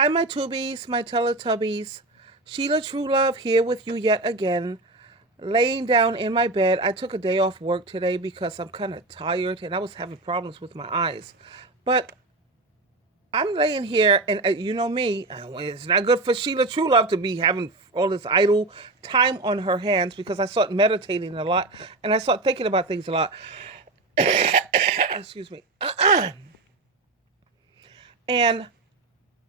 Hi, my tubies, my Teletubbies. Sheila True Love here with you yet again. Laying down in my bed. I took a day off work today because I'm kind of tired and I was having problems with my eyes. But I'm laying here, and you know me, it's not good for Sheila True Love to be having all this idle time on her hands because I start meditating a lot and I start thinking about things a lot. Excuse me. And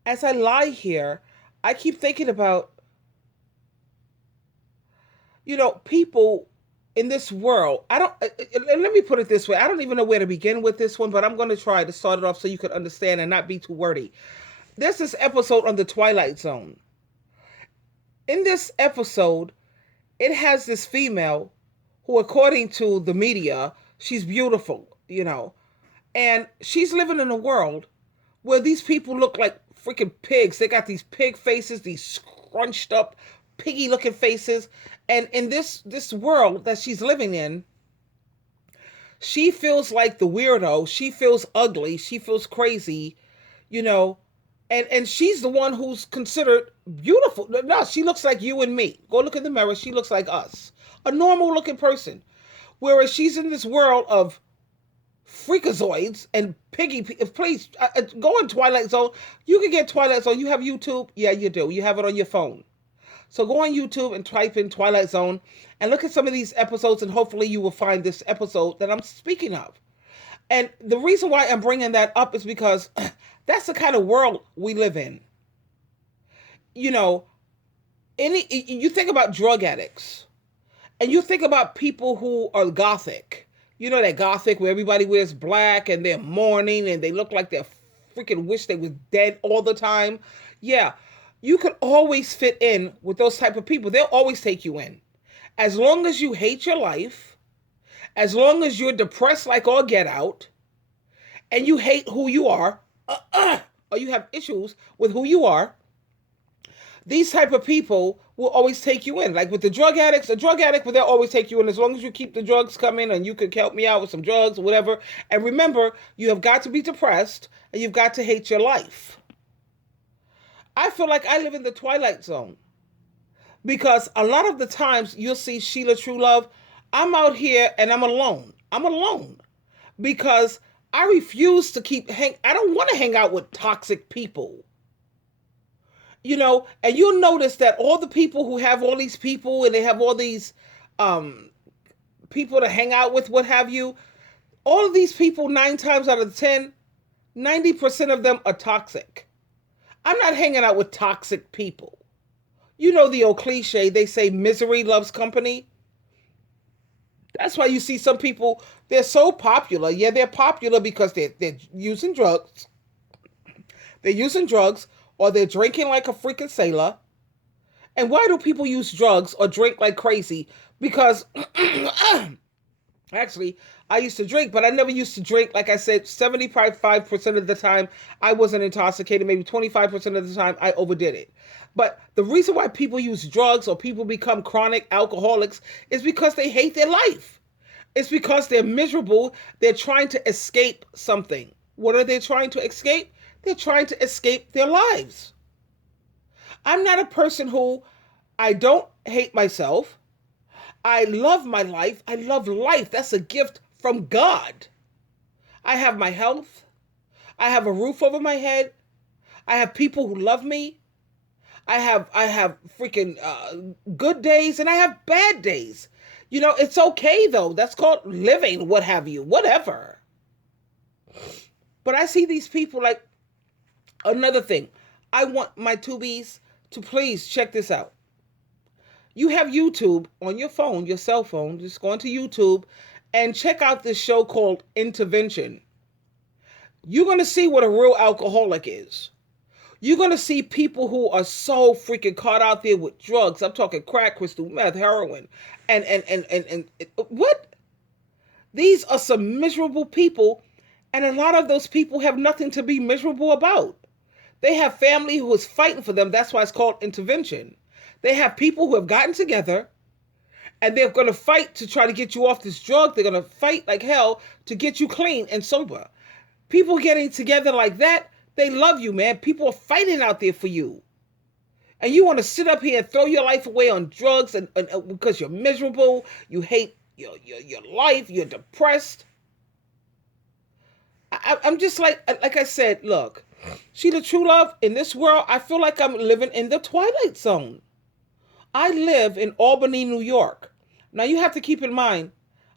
as I lie here, I keep thinking about people in this world. I don't Let me put it this way. I don't even know where to begin with this one, but I'm going to try to start it off so you can understand and not be too wordy. There's this episode on the Twilight Zone. In this episode, it has this female who, according to the media, she's beautiful, and she's living in a world where these people look like freaking pigs. They got these pig faces, these scrunched up, piggy looking faces. And in this world that she's living in, she feels like the weirdo. She feels ugly. She feels crazy, you know. And she's the one who's considered beautiful. No, she looks like you and me. Go look in the mirror. She looks like us. A normal looking person. Whereas she's in this world of freakazoids and piggy. Please go on Twilight Zone. You can get Twilight Zone. You have YouTube? Yeah, you do. You have it on your phone. So go on YouTube and type in Twilight Zone and look at some of these episodes, and hopefully you will find this episode that I'm speaking of. And the reason why I'm bringing that up is because that's the kind of world we live in. You know, you think about drug addicts, and you think about people who are gothic. You know that gothic where everybody wears black and they're mourning and they look like they freaking wish they was dead all the time. Yeah, you can always fit in with those type of people. They'll always take you in. As long as you hate your life, as long as you're depressed like all get out, and you hate who you are, or you have issues with who you are, these type of people will always take you in. Like with the drug addicts, a drug addict will they'll always take you in as long as you keep the drugs coming and you could help me out with some drugs or whatever. And remember, you have got to be depressed and you've got to hate your life. I feel like I live in the Twilight Zone because a lot of the times you'll see Sheila True Love. I'm out here and I'm alone. I'm alone because I refuse to I don't want to hang out with toxic people. And you'll notice that all the people who have all these people and they have all these um people to hang out with, what have you, all of these people, 9 times out of 10, 90% of them are toxic. I'm not hanging out with toxic people. You know the old cliche, they say misery loves company. That's why you see some people, they're so popular. Yeah, they're popular because they're using drugs. They're using drugs or they're drinking like a freaking sailor. And why do people use drugs or drink like crazy? Because actually, I used to drink, but I never used to drink. Like I said, 75% of the time I wasn't intoxicated. Maybe 25% of the time I overdid it. But the reason why people use drugs or people become chronic alcoholics is because they hate their life. It's because they're miserable. They're trying to escape something. What are they trying to escape? They're trying to escape their lives. I'm not a person who, I don't hate myself. I love my life. I love life. That's a gift from God. I have my health. I have a roof over my head. I have people who love me. I have freaking good days and I have bad days. It's okay though. That's called living, what have you, whatever. But I see these people like another thing. I want my tubies to please check this out. You have YouTube on your phone, your cell phone. Just go into YouTube and check out this show called Intervention. You're going to see what a real alcoholic is. You're going to see people who are so freaking caught out there with drugs. I'm talking crack, crystal meth, heroin. And what? These are some miserable people. And a lot of those people have nothing to be miserable about. They have family who is fighting for them. That's why it's called intervention. They have people who have gotten together and they're going to fight to try to get you off this drug. They're going to fight like hell to get you clean and sober. People getting together like that, They love you, man. People are fighting out there for you. And you want to sit up here and throw your life away on drugs and because you're miserable, you hate your life, you're depressed. I'm just like I said, look, Sheila True Love, in this world, I feel like I'm living in the Twilight Zone. I live in Albany, New York. Now, you have to keep in mind,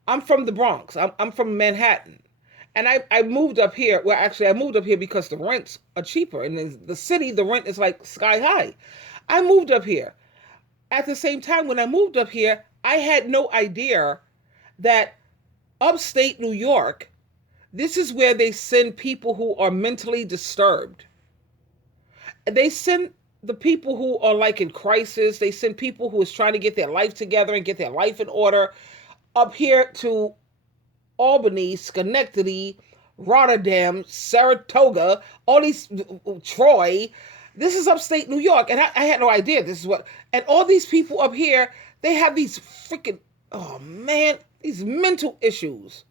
I'm from the Bronx. I'm from Manhattan. And I moved up here. Well, actually, I moved up here because the rents are cheaper. And in the city, the rent is like sky high. I moved up here. At the same time, when I moved up here, I had no idea that upstate New York, this is where they send people who are mentally disturbed. They send the people who are like in crisis. They send people who is trying to get their life together and get their life in order up here to Albany, Schenectady, Rotterdam, Saratoga, all these, Troy. This is upstate New York, and I had no idea this is what. And all these people up here, they have these freaking, oh man, these mental issues.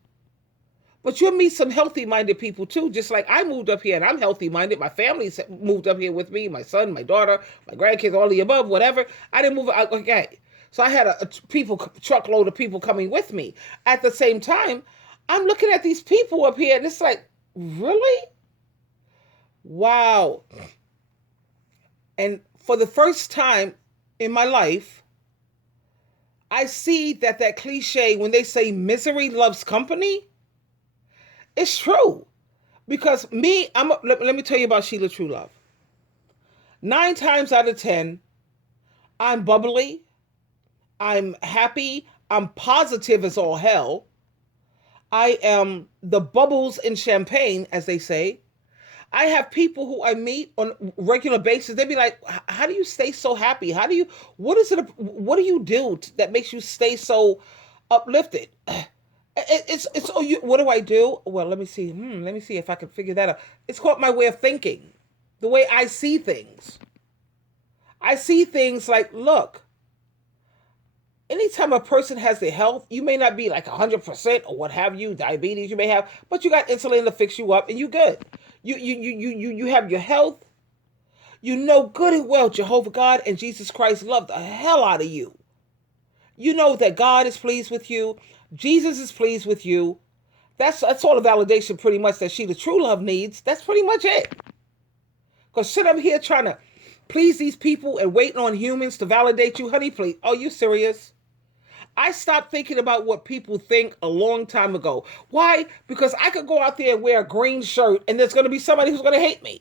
But you'll meet some healthy-minded people too, just like I moved up here and I'm healthy-minded. My family's moved up here with me, my son, my daughter, my grandkids, all the above, whatever. I didn't move out, okay. So I had a truckload of people coming with me. At the same time, I'm looking at these people up here and it's like, really? Wow. And for the first time in my life, I see that cliche when they say misery loves company, it's true. Because me, let me tell you about Sheila True Love. 9 times out of 10, I'm bubbly, I'm happy, I'm positive as all hell. I am the bubbles in champagne, as they say. I have people who I meet on a regular basis. They be like, how do you stay so happy? What do you do that makes you stay so uplifted? What do I do? Well, let me see. Let me see if I can figure that out. It's called my way of thinking, the way I see things. I see things like, look, anytime a person has their health, you may not be like 100% or what have you, diabetes you may have, but you got insulin to fix you up and you good. You have your health. You know good and well Jehovah God and Jesus Christ love the hell out of you. You know that God is pleased with you. Jesus is pleased with you. That's all the validation pretty much that Sheila True Love needs. That's pretty much it. Because sit up here trying to please these people and waiting on humans to validate you. Honey, please. Are you serious? I stopped thinking about what people think a long time ago. Why? Because I could go out there and wear a green shirt and there's going to be somebody who's going to hate me.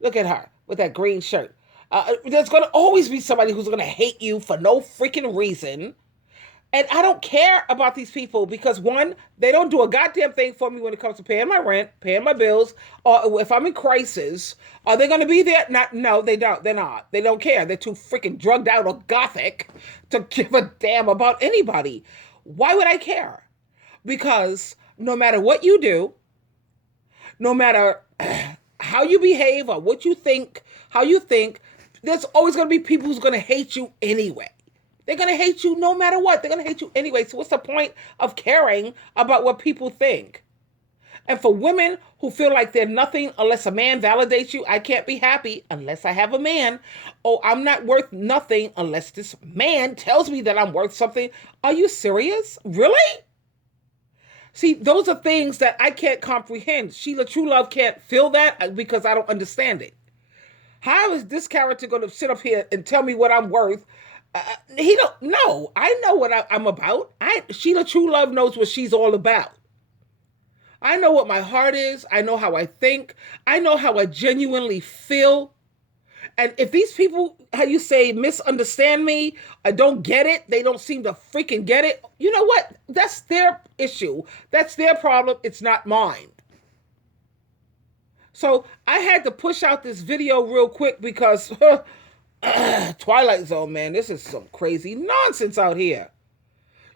Look at her with that green shirt. There's going to always be somebody who's going to hate you for no freaking reason. And I don't care about these people because, one, they don't do a goddamn thing for me when it comes to paying my rent, paying my bills, or if I'm in crisis. Are they going to be there? No, they don't. They're not. They don't care. They're too freaking drugged out or gothic to give a damn about anybody. Why would I care? Because no matter what you do, no matter how you behave or what you think, how you think, there's always going to be people who's going to hate you anyway. They're going to hate you no matter what. They're going to hate you anyway. So what's the point of caring about what people think? And for women who feel like they're nothing unless a man validates you, I can't be happy unless I have a man. Oh, I'm not worth nothing unless this man tells me that I'm worth something. Are you serious? Really? See, those are things that I can't comprehend. Sheila True Love can't feel that because I don't understand it. How is this character going to sit up here and tell me what I'm worth? He don't know. I know what I'm about. Sheila True Love knows what she's all about. I know what my heart is. I know how I think. I know how I genuinely feel. And if these people, how you say, misunderstand me, I don't get it, they don't seem to freaking get it, you know what? That's their issue. That's their problem. It's not mine. So I had to push out this video real quick because Twilight Zone, man, this is some crazy nonsense out here.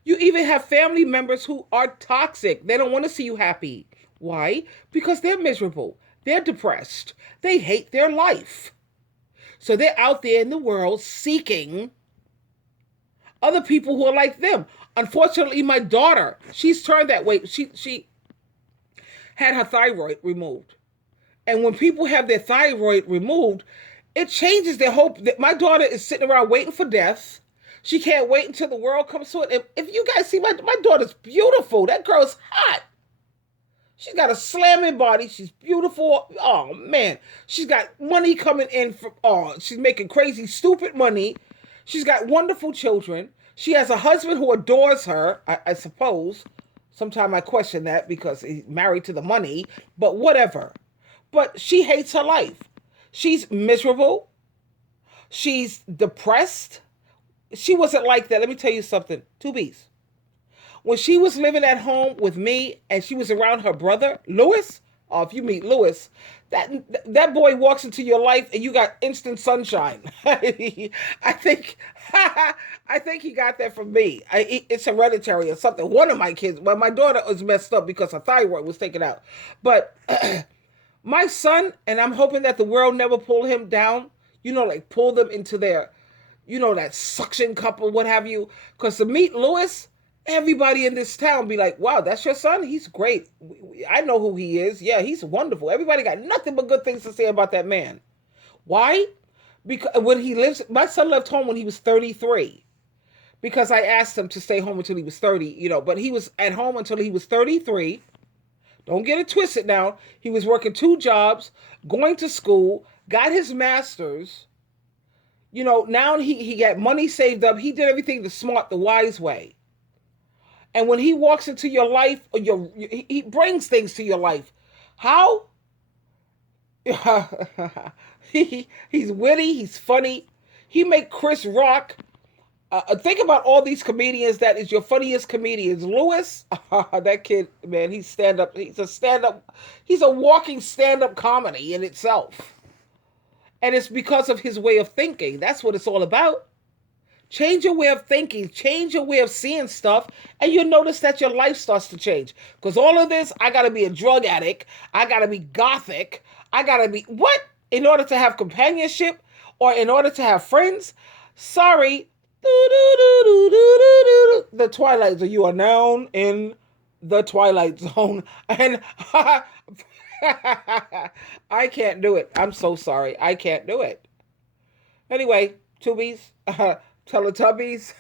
You even have family members who are toxic. They don't want to see you happy. Why? Because they're miserable. They're depressed. They hate their life. So they're out there in the world seeking other people who are like them. Unfortunately, my daughter, she's turned that way. She had her thyroid removed. And when people have their thyroid removed, it changes their hope. That my daughter is sitting around waiting for death. She can't wait until the world comes to it. If you guys see my daughter's beautiful. That girl's hot. She's got a slamming body. She's beautiful. Oh man, she's got money coming in from. Oh, she's making crazy, stupid money. She's got wonderful children. She has a husband who adores her. I suppose. Sometimes I question that because he's married to the money. But whatever. But she hates her life. She's miserable. She's depressed. She wasn't like that. Let me tell you something. Two B's. When she was living at home with me and she was around her brother, Lewis, oh, if you meet Lewis, that boy walks into your life and you got instant sunshine. I think I think he got that from me. It's hereditary or something. One of my kids, well, my daughter was messed up because her thyroid was taken out. But my son, and I'm hoping that the world never pull him down, like pull them into their, that suction cup or what have you. Because to meet Lewis, everybody in this town be like, wow, that's your son? He's great. I know who he is. Yeah, he's wonderful. Everybody got nothing but good things to say about that man. Why? Because my son left home when he was 33. Because I asked him to stay home until he was 30, but he was at home until he was 33. Don't get it twisted now. He was working 2 jobs, going to school, got his master's. Now he got money saved up. He did everything the smart, the wise way. And when he walks into your life, he brings things to your life. How? He's witty. He's funny. He make Chris Rock. Think about all these comedians that is your funniest comedians. Lewis, that kid, man, he's stand-up. He's a walking stand-up comedy in itself. And it's because of his way of thinking. That's what it's all about. Change your way of thinking, change your way of seeing stuff, and you'll notice that your life starts to change. Because all of this, I got to be a drug addict, I got to be gothic, I got to be, what? In order to have companionship or in order to have friends? Sorry. The Twilight Zone. You are now in the Twilight Zone. And I can't do it. I'm so sorry. I can't do it. Anyway, Tubies. Teletubbies,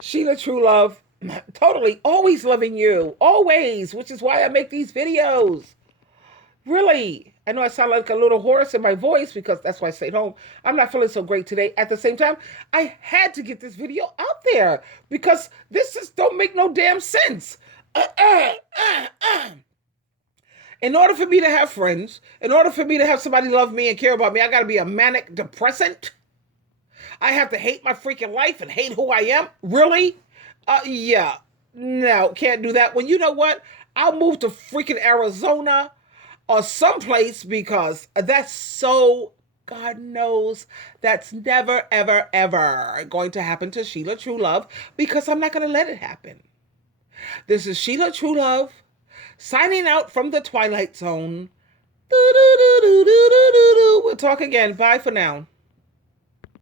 Sheila True Love, totally, always loving you, always, which is why I make these videos. Really, I know I sound like a little hoarse in my voice because that's why I stayed home. I'm not feeling so great today. At the same time, I had to get this video out there because this just don't make no damn sense. In order for me to have friends, in order for me to have somebody love me and care about me, I got to be a manic depressant. I have to hate my freaking life and hate who I am? Really? Yeah. No, can't do that. Well, you know what? I'll move to freaking Arizona or someplace because that's so, God knows, that's never, ever, ever going to happen to Sheila True Love because I'm not going to let it happen. This is Sheila True Love signing out from the Twilight Zone. We'll talk again. Bye for now.